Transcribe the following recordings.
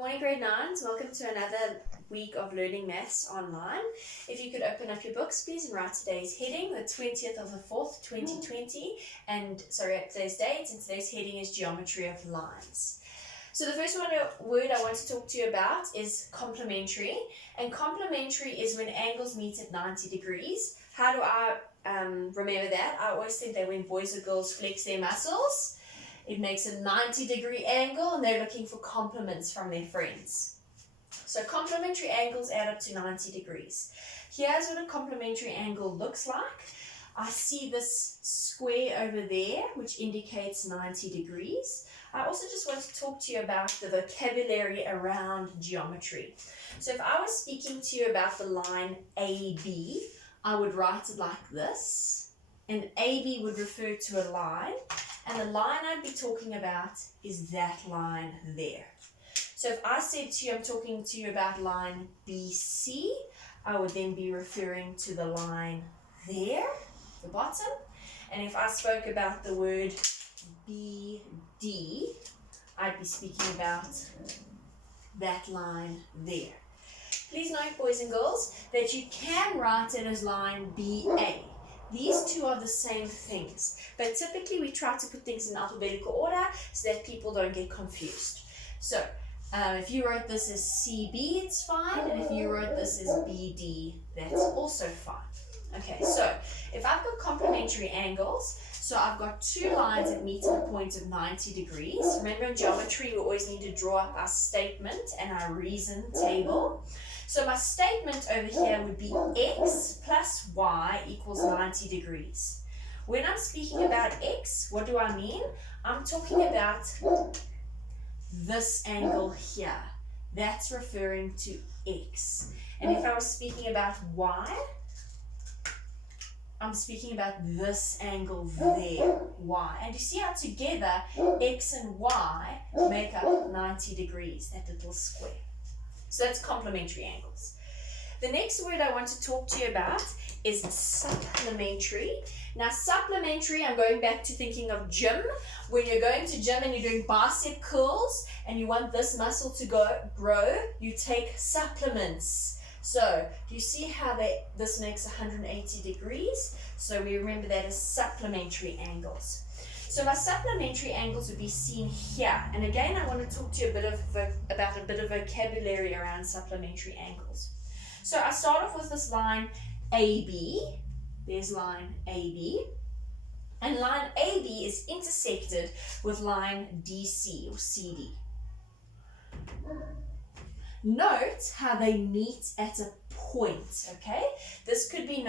Morning grade 9s, welcome to another week of learning maths online. If you could open up your books please and write today's heading, the 20th of the 4th, 2020, and today's date, and today's heading is geometry of lines. So the first word I want to talk to you about is complementary, and complementary is when angles meet at 90 degrees. How do I remember that? I always think that when boys or girls flex their muscles, it makes a 90-degree angle and they're looking for compliments from their friends. So complementary angles add up to 90 degrees. Here's what a complementary angle looks like. I see this square over there which indicates 90 degrees. I also just want to talk to you about the vocabulary around geometry. So if I was speaking to you about the line AB, I would write it like this. And AB would refer to a line. And the line I'd be talking about is that line there. So if I said to you, I'm talking to you about line BC, I would then be referring to the line there, the bottom. And if I spoke about the word BD, I'd be speaking about that line there. Please note, boys and girls, that you can write it as line BA. These two are the same things, but typically we try to put things in alphabetical order so that people don't get confused. So if you wrote this as CB, it's fine, and if you wrote this as BD, that's also fine. Okay, so if I've got complementary angles, so I've got two lines that meet at a point of 90 degrees. Remember in geometry, we always need to draw up our statement and our reason table. So my statement over here would be x plus y equals 90 degrees. When I'm speaking about x, what do I mean? I'm talking about this angle here. That's referring to x. And if I was speaking about y, I'm speaking about this angle there, y. And you see how together x and y make up 90 degrees, that little square. So that's complementary angles. The next word I want to talk to you about is supplementary. Now supplementary, I'm going back to thinking of gym. When you're going to gym and you're doing bicep curls and you want this muscle to grow, you take supplements. So do you see how this makes 180 degrees? So we remember that as supplementary angles. So my supplementary angles would be seen here. And again, I want to talk to you about a bit of vocabulary around supplementary angles. So I start off with this line AB. There's line AB. And line AB is intersected with line DC or CD. Note how they meet at a point, okay? This could be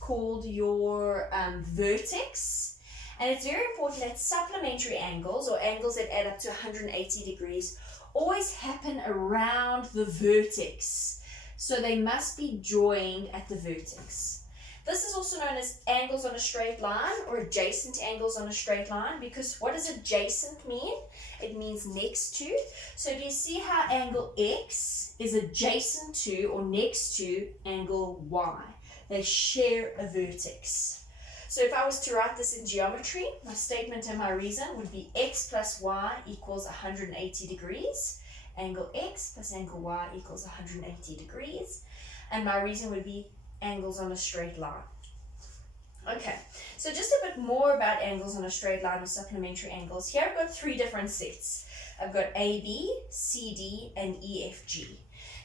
called your vertex. And it's very important that supplementary angles, or angles that add up to 180 degrees, always happen around the vertex. So they must be joined at the vertex. This is also known as angles on a straight line or adjacent angles on a straight line, because what does adjacent mean? It means next to. So do you see how angle X is adjacent to or next to angle Y? They share a vertex. So if I was to write this in geometry, my statement and my reason would be x plus y equals 180 degrees. Angle x plus angle y equals 180 degrees. And my reason would be angles on a straight line. Okay, so just a bit more about angles on a straight line or supplementary angles. Here I've got three different sets. I've got AB, CD, and EFG.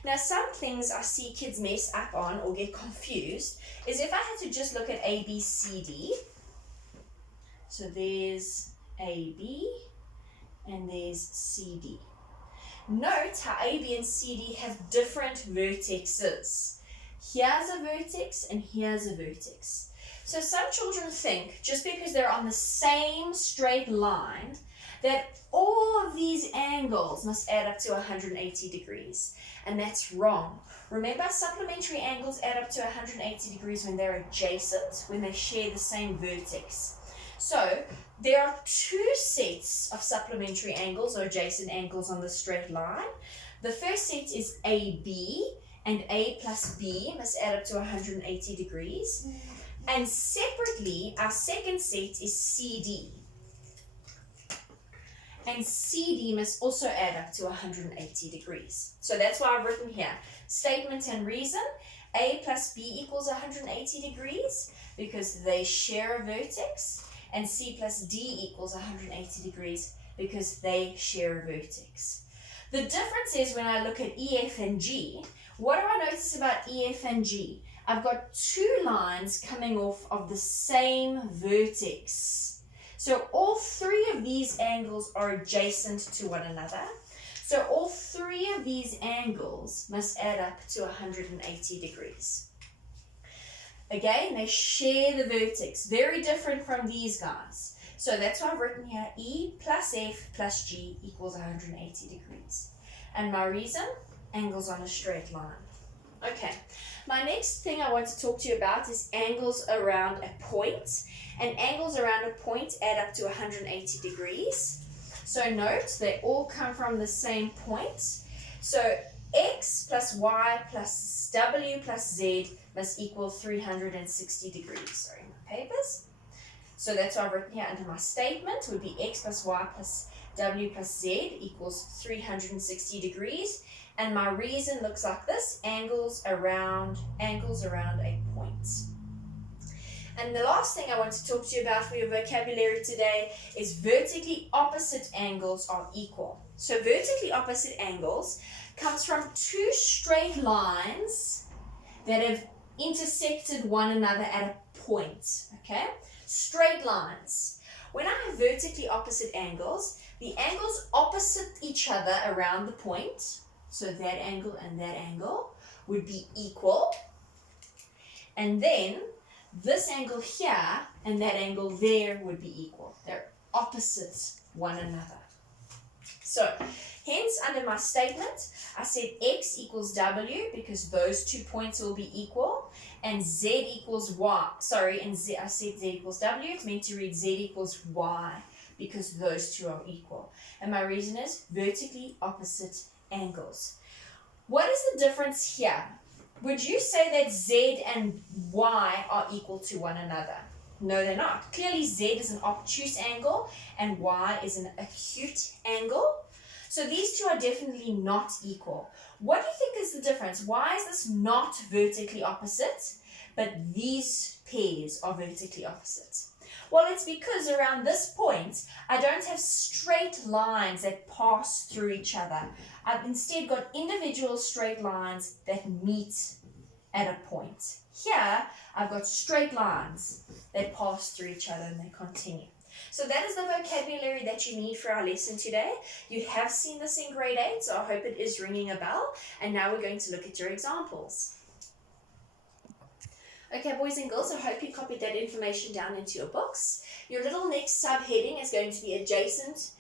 Now some things I see kids mess up on or get confused is if I had to just look at A, B, C, D. So there's A, B, and there's C, D. Note how A, B, and C, D have different vertexes. Here's a vertex and here's a vertex. So some children think just because they're on the same straight line that all of these angles must add up to 180 degrees. And that's wrong. Remember, supplementary angles add up to 180 degrees when they're adjacent, when they share the same vertex. So there are two sets of supplementary angles or adjacent angles on the straight line. The first set is AB, and A plus B must add up to 180 degrees. And separately, our second set is CD. and CD must also add up to 180 degrees. So that's why I've written here, statement and reason, A plus B equals 180 degrees because they share a vertex, and C plus D equals 180 degrees because they share a vertex. The difference is when I look at E, F, and G, what do I notice about E, F, and G? I've got two lines coming off of the same vertex. So all three of these angles are adjacent to one another. So all three of these angles must add up to 180 degrees. Again, they share the vertex, very different from these guys. So that's why I've written here E plus F plus G equals 180 degrees. And my reason? Angles on a straight line. Okay, my next thing I want to talk to you about is angles around a point. And angles around a point add up to 180 degrees. So note, they all come from the same point. So X plus Y plus W plus Z must equal 360 degrees. Sorry, my papers. So that's what I've written here under my statement would be X plus Y plus W plus Z equals 360 degrees. And my reason looks like this, angles around a point. And the last thing I want to talk to you about for your vocabulary today is vertically opposite angles are equal. So vertically opposite angles comes from two straight lines that have intersected one another at a point, okay? Straight lines. When I have vertically opposite angles, the angles opposite each other around the point, so that angle and that angle, would be equal. And then this angle here and that angle there would be equal. They're opposite one another. So, hence under my statement, I said X equals W because those 2 points will be equal, and Z equals Y. Sorry, and I said Z equals W. It's meant to read Z equals Y because those two are equal. And my reason is vertically opposite angles. What is the difference here? Would you say that Z and Y are equal to one another? No, they're not. Clearly Z is an obtuse angle and Y is an acute angle. So these two are definitely not equal. What do you think is the difference? Why is this not vertically opposite, but these pairs are vertically opposite? Well, it's because around this point, I don't have straight lines that pass through each other. I've instead got individual straight lines that meet at a point. Here, I've got straight lines that pass through each other and they continue. So that is the vocabulary that you need for our lesson today. You have seen this in grade 8, so I hope it is ringing a bell. And now we're going to look at your examples. Okay, boys and girls, I hope you copied that information down into your books. Your little next subheading is going to be adjacent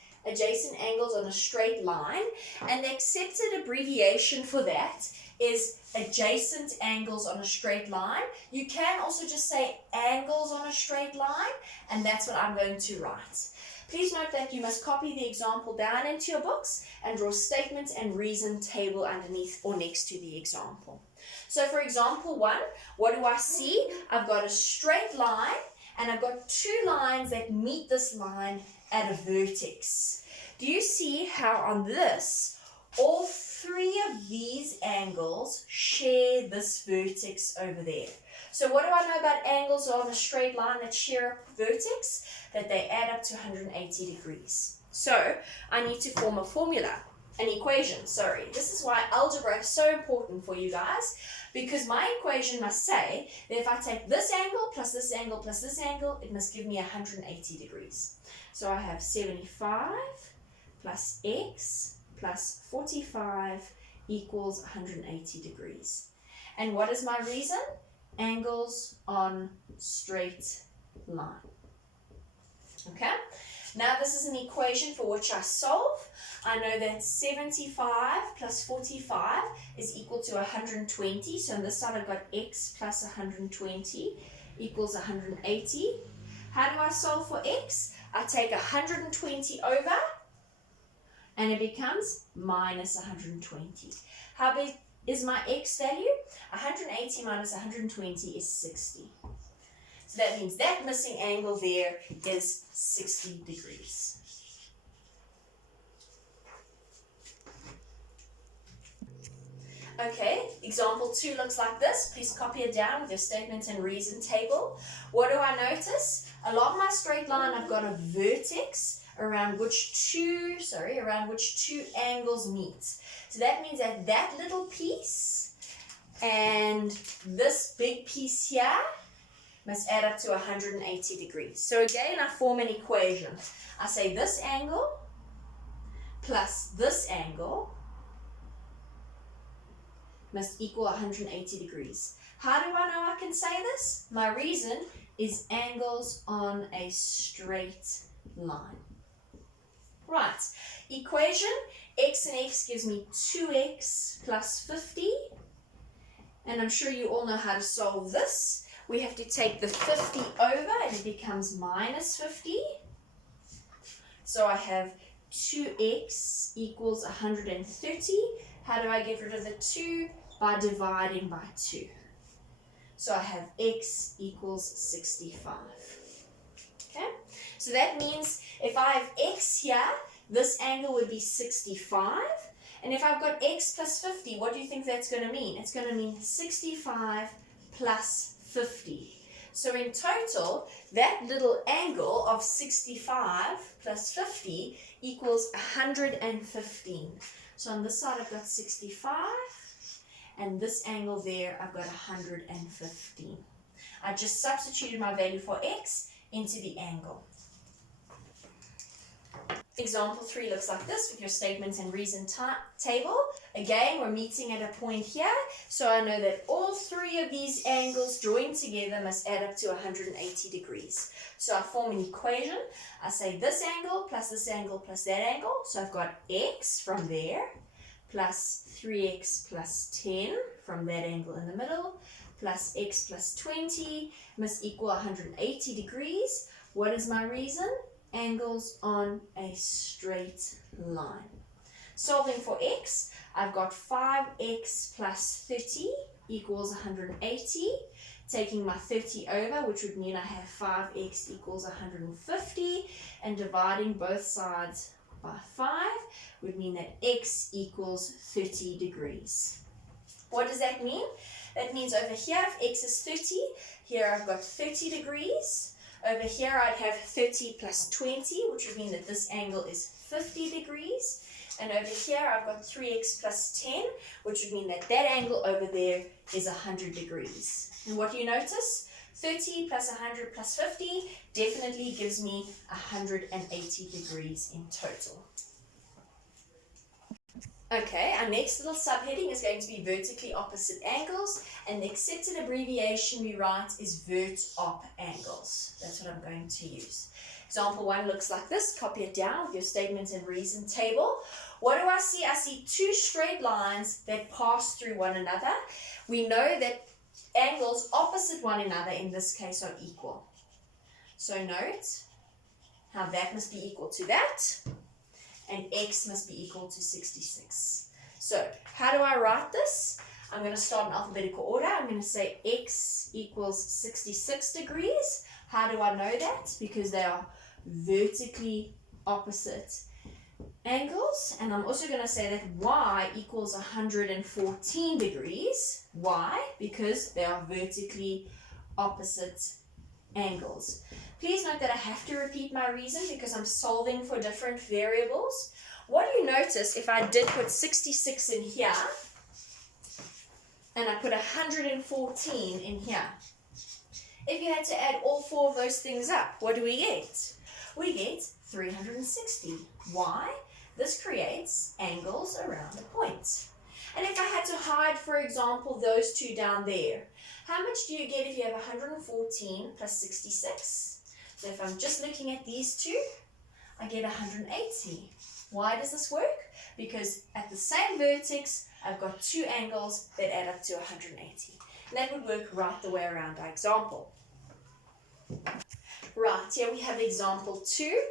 angles on a straight line, and the accepted abbreviation for that is adjacent angles on a straight line. You can also just say angles on a straight line, and that's what I'm going to write. Please note that you must copy the example down into your books and draw statement and reason table underneath or next to the example. So for example 1, what do I see? I've got a straight line and I've got two lines that meet this line at a vertex. Do you see how on this, all three of these angles share this vertex over there? So what do I know about angles on a straight line that share a vertex? That they add up to 180 degrees. So I need to form a formula, an equation, sorry. This is why algebra is so important for you guys, because my equation must say that if I take this angle plus this angle plus this angle, it must give me 180 degrees. So I have 75 plus x plus 45 equals 180 degrees. And what is my reason? Angles on straight line. Okay, now this is an equation for which I solve. I know that 75 plus 45 is equal to 120. So on this side I've got x plus 120 equals 180. How do I solve for x? I take 120 over and it becomes minus 120. How big is my x value? 180 minus 120 is 60. So that means that missing angle there is 60 degrees. Okay, example 2 looks like this. Please copy it down with your statement and reason table. What do I notice? Along my straight line, I've got a vertex around which two angles meet. So that means that that little piece and this big piece here must add up to 180 degrees. So again, I form an equation. I say this angle plus this angle must equal 180 degrees. How do I know I can say this? My reason is angles on a straight line. Right, equation, x and x gives me 2x plus 50. And I'm sure you all know how to solve this. We have to take the 50 over and it becomes minus 50. So I have 2x equals 130. How do I get rid of the 2? By dividing by 2. So I have x equals 65. Okay, so that means if I have x here, this angle would be 65. And if I've got x plus 50, what do you think that's going to mean? It's going to mean 65 plus 50. So in total, that little angle of 65 plus 50 equals 115. So on this side, I've got 65. And this angle there, I've got 115. I just substituted my value for x into the angle. Example 3 looks like this with your statements and reason table. Again, we're meeting at a point here, so I know that all 3 of these angles joined together must add up to 180 degrees. So I form an equation. I say this angle plus that angle. So I've got x from there plus 3x plus 10 from that angle in the middle plus x plus 20 must equal 180 degrees. What is my reason? Angles on a straight line. Solving for x, I've got 5x plus 30 equals 180. Taking my 30 over, which would mean I have 5x equals 150, and dividing both sides by 5 would mean that x equals 30 degrees. What does that mean? That means over here, if x is 30, here I've got 30 degrees. Over here, I'd have 30 plus 20, which would mean that this angle is 50 degrees. And over here, I've got 3x plus 10, which would mean that that angle over there is 100 degrees. And what do you notice? 30 plus 100 plus 50 definitely gives me 180 degrees in total. Okay, our next little subheading is going to be vertically opposite angles, and the accepted abbreviation we write is vert-op angles. That's what I'm going to use. Example 1 looks like this. Copy it down with your statement and reason table. What do I see? I see 2 straight lines that pass through one another. We know that angles opposite one another in this case are equal. So note how that must be equal to that, and x must be equal to 66. So how do I write this? I'm going to start in alphabetical order. I'm going to say x equals 66 degrees. How do I know that? Because they are vertically opposite angles. And I'm also going to say that y equals 114 degrees. Why? Because they are vertically opposite angles. Please note that I have to repeat my reason because I'm solving for different variables. What do you notice if I did put 66 in here and I put 114 in here? If you had to add all 4 of those things up, what do we get? We get 360. Why? This creates angles around a point. And if I had to hide, for example, those 2 down there, how much do you get if you have 114 plus 66? So if I'm just looking at these 2, I get 180. Why does this work? Because at the same vertex, I've got 2 angles that add up to 180. And that would work right the way around our example. Right, here we have example 2.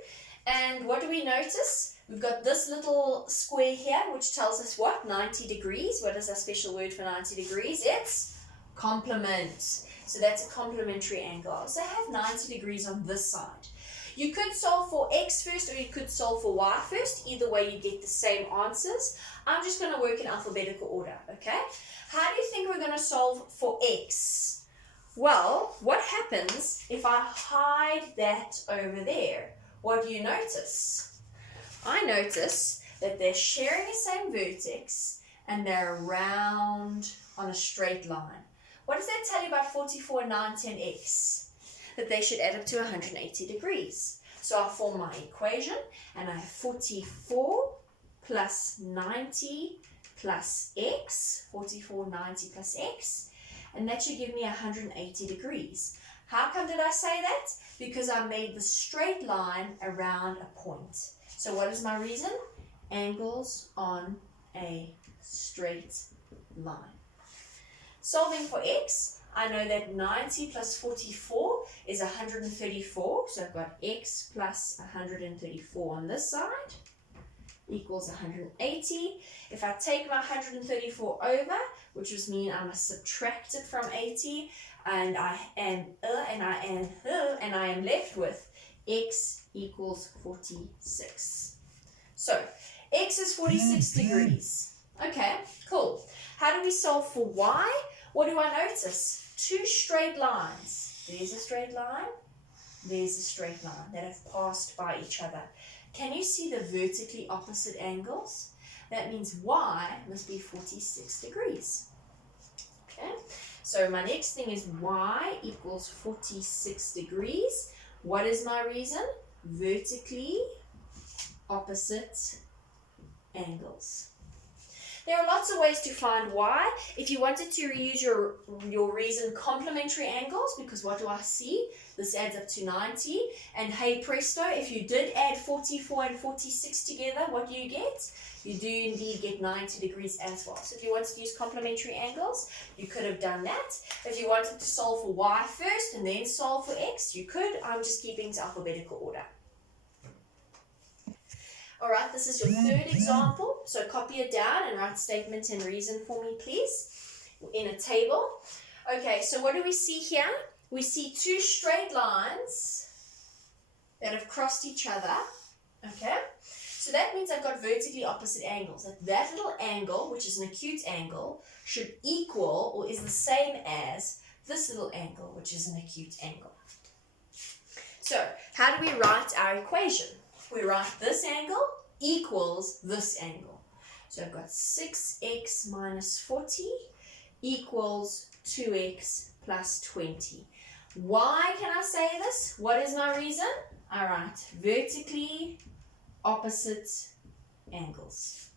And what do we notice? We've got this little square here, which tells us what? 90 degrees. What is our special word for 90 degrees? It's complement. So that's a complementary angle. So I have 90 degrees on this side. You could solve for x first or you could solve for y first. Either way, you get the same answers. I'm just going to work in alphabetical order, okay? How do you think we're going to solve for x? Well, what happens if I hide that over there? What do you notice? I notice that they're sharing the same vertex and they're round on a straight line. What does that tell you about 44, 90, and x? That they should add up to 180 degrees. So I'll form my equation, and I have 44 plus 90 plus x, 44, 90 plus x, and that should give me 180 degrees. How come did I say that? Because I made the straight line around a point. So what is my reason? Angles on a straight line. Solving for x, I know that 90 plus 44 is 134. So I've got x plus 134 on this side equals 180. If I take my 134 over, which would mean I must subtract it from 80, and I am left with x equals 46. So x is 46 degrees. Okay, cool. How do we solve for y? What do I notice? Two straight lines. There's a straight line. There's a straight line that have passed by each other. Can you see the vertically opposite angles? That means y must be 46 degrees. Okay, so my next thing is y equals 46 degrees. What is my reason? Vertically opposite angles. There are lots of ways to find y. If you wanted to reuse your reason, complementary angles, because what do I see? This adds up to 90. And hey presto, if you did add 44 and 46 together, what do you get? You do indeed get 90 degrees as well. So if you wanted to use complementary angles, you could have done that. If you wanted to solve for y first and then solve for x, you could. I'm just keeping to alphabetical order. Alright, this is your third example, so copy it down and write statement and reason for me, please, in a table. Okay, so what do we see here? We see two straight lines that have crossed each other, okay? So that means I've got vertically opposite angles. That little angle, which is an acute angle, should equal or is the same as this little angle, which is an acute angle. So, how do we write our equation? We write this angle equals this angle. So I've got 6x minus 40 equals 2x plus 20. Why can I say this? What is my reason? All right, vertically opposite angles.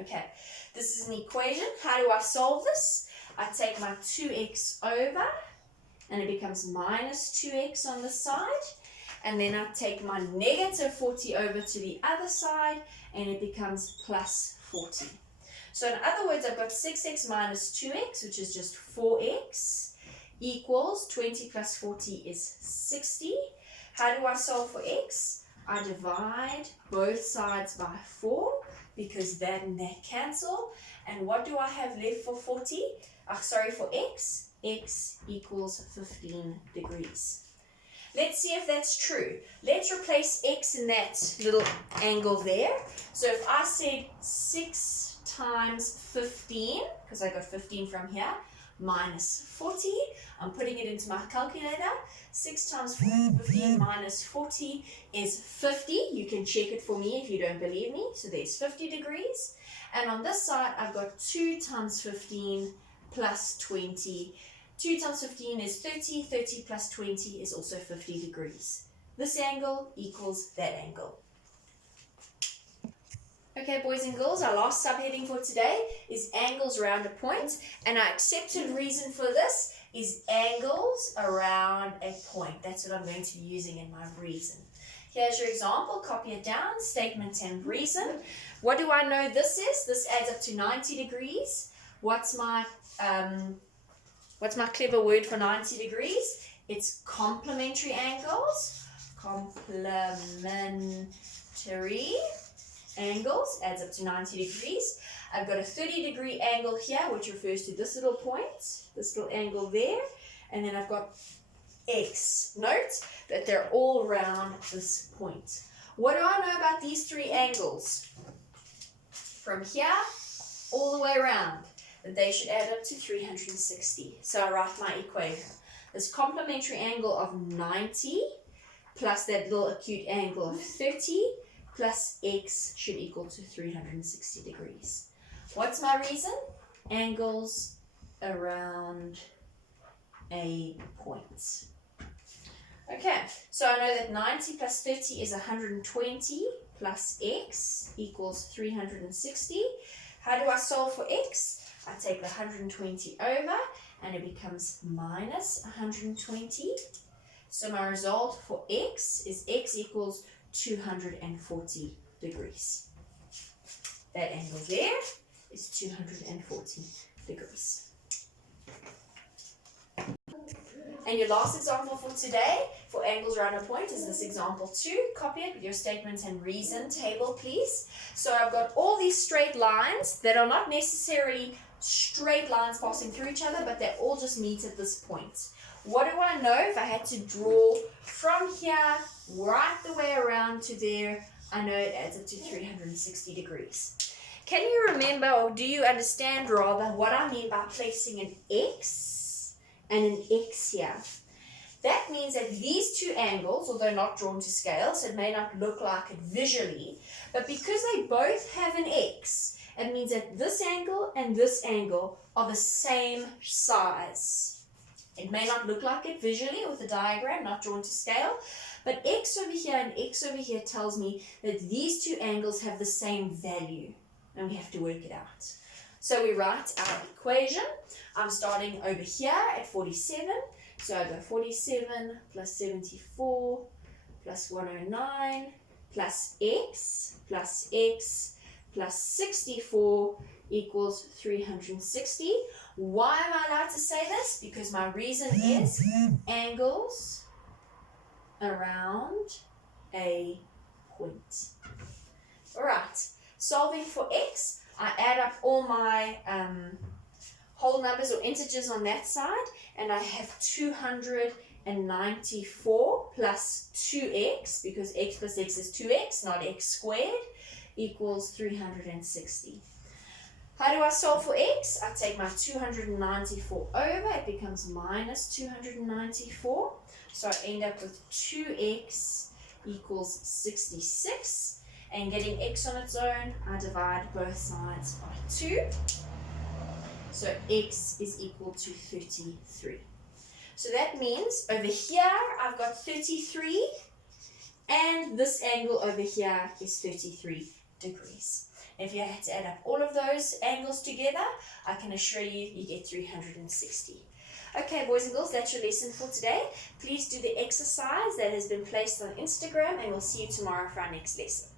Okay, this is an equation. How do I solve this? I take my 2x over and it becomes minus 2x on this side. And then I take my negative 40 over to the other side and it becomes plus 40. So in other words, I've got 6x minus 2x, which is just 4x, equals 20 plus 40 is 60. How do I solve for x? I divide both sides by 4 because that and that cancel. And what do I have left for 40? For x? X equals 15 degrees. Let's see if that's true. Let's replace x in that little angle there. So if I said 6 times 15, because I got 15 from here, minus 40, I'm putting it into my calculator. 6 times 15 minus 40 is 50. You can check it for me if you don't believe me. So there's 50 degrees. And on this side, I've got 2 times 15 plus 20. 2 times 15 is 30, 30 plus 20 is also 50 degrees. This angle equals that angle. Okay, boys and girls, our last subheading for today is angles around a point, and our accepted reason for this is angles around a point. That's what I'm going to be using in my reason. Here's your example, copy it down, statement and reason. What do I know this is? This adds up to 90 degrees. What's my clever word for 90 degrees? It's complementary angles. Complementary angles adds up to 90 degrees. I've got a 30-degree angle here, which refers to this little point, this little angle there. And then I've got x. Note that they're all around this point. What do I know about these three angles? From here all the way around, that they should add up to 360. So I write my equation. This complementary angle of 90 plus that little acute angle of 30 plus x should equal to 360 degrees. What's my reason? Angles around a point. Okay, so I know that 90 plus 30 is 120 plus x equals 360. How do I solve for x? I take the 120 over and it becomes minus 120. So my result for x is x equals 240 degrees. That angle there is 240 degrees. And your last example for today, for angles around a point, is this example 2. Copy it with your statement and reason table, please. So I've got all these straight lines that are not necessarily straight lines passing through each other, but they all just meet at this point. What do I know if I had to draw from here right the way around to there? I know it adds up to 360 degrees. Can you remember, or do you understand rather, what I mean by placing an x and an x here? That means that these two angles, although not drawn to scale, so it may not look like it visually, but because they both have an x, it means that this angle and this angle are the same size. It may not look like it visually with a diagram, not drawn to scale, but x over here and x over here tells me that these two angles have the same value, and we have to work it out. So we write our equation. I'm starting over here at 47. So I go 47 plus 74 plus 109 plus x plus 64 equals 360. Why am I allowed to say this? Because my reason is angles around a point. Alright, solving for x, I add up all my whole numbers or integers on that side, and I have 294 plus 2x, because x plus x is 2x, not x squared, equals 360. How do I solve for x? I take my 294 over, it becomes minus 294. So I end up with 2x equals 66. And getting x on its own, I divide both sides by 2. So x is equal to 33. So that means over here I've got 33, and this angle over here is 33 degrees. If you had to add up all of those angles together, I can assure you, you get 360. Okay, boys and girls, that's your lesson for today. Please do the exercise that has been placed on Instagram, and we'll see you tomorrow for our next lesson.